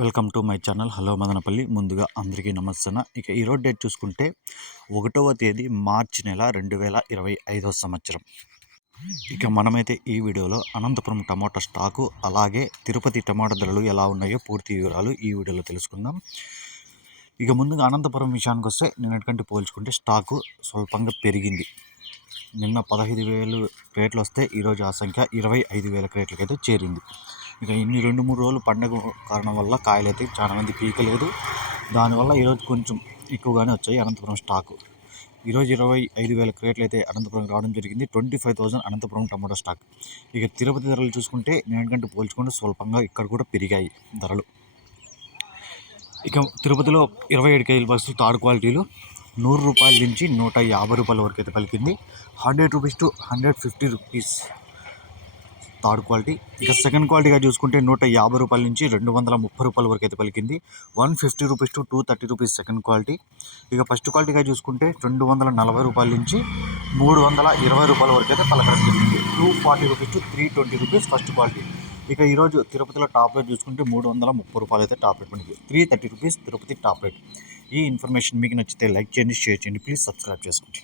Welcome to my channel. Hello Madanapalle. ముందుగా అందరికీ నమస్తన ఇక ఈరోజు డేట్ చూసుకుంటే ఒకటవ తేదీ మార్చి నెల రెండు వేల ఇరవై ఐదో సంవత్సరం. ఇక మనమైతే ఈ వీడియోలో అనంతపురం టమాటా స్టాకు అలాగే తిరుపతి టమాటా ధరలు ఎలా ఉన్నాయో పూర్తి వివరాలు ఈ వీడియోలో తెలుసుకుందాం. ఇక ముందుగా అనంతపురం విషయానికి వస్తే నిన్నటికంటే పోల్చుకుంటే స్టాకు స్వల్పంగా పెరిగింది. నిన్న పదహైదు వేలు రేట్లు వస్తే ఈరోజు ఆ సంఖ్య ఇరవై ఐదు వేల రేట్లకైతే చేరింది. ఇక ఇన్ని రెండు మూడు రోజులు పండగ కారణం వల్ల కాయలు అయితే చాలా మంది పీకలేదు. దానివల్ల ఈరోజు కొంచెం ఎక్కువగానే వచ్చాయి అనంతపురం స్టాకు. ఈరోజు ఇరవై ఐదు వేల క్రేట్లు అయితే అనంతపురం రావడం జరిగింది. Twenty five thousand Anantapuram tomato stock. ఇక తిరుపతి ధరలు చూసుకుంటే నేటికంటే పోల్చుకుంటే స్వల్పంగా ఇక్కడ కూడా పెరిగాయి ధరలు. ఇక తిరుపతిలో ఇరవై ఏడు కేజీల బస్సు థర్డ్ క్వాలిటీలు. నూరు రూపాయల నుంచి నూట యాభై రూపాయల వరకు అయితే పలికింది. Hundred rupees to hundred fifty rupees third quality. ఇక సెకండ్ క్వాలిటీగా చూసుకుంటే నూట యాభై రూపాయల నుంచి రెండు వందల ముప్పై రూపాయల వరకు అయితే పలికింది. One fifty rupees to two thirty rupees second quality. ఇక ఫస్ట్ క్వాలిటీగా చూసుకుంటే రెండు వందల నలభై రూపాయల నుంచి మూడు వందల ఇరవై రూపాయల వరకు అయితే పలకడం జరిగింది. Two forty rupees to three twenty rupees first quality. ఇక ఈరోజు తిరుపతిలో టాప్ రేట్ చూసుకుంటే మూడు వందల ముప్పై రూపాయలు అయితే టాప్ రేట్ పడింది three thirty rupees Tirupati top rate. ఈ ఇన్ఫర్మేషన్ మీకు నచ్చితే లైక్ చేయండి షేర్ చేయండి ప్లీజ్ సబ్స్క్రైబ్ చేసుకోండి.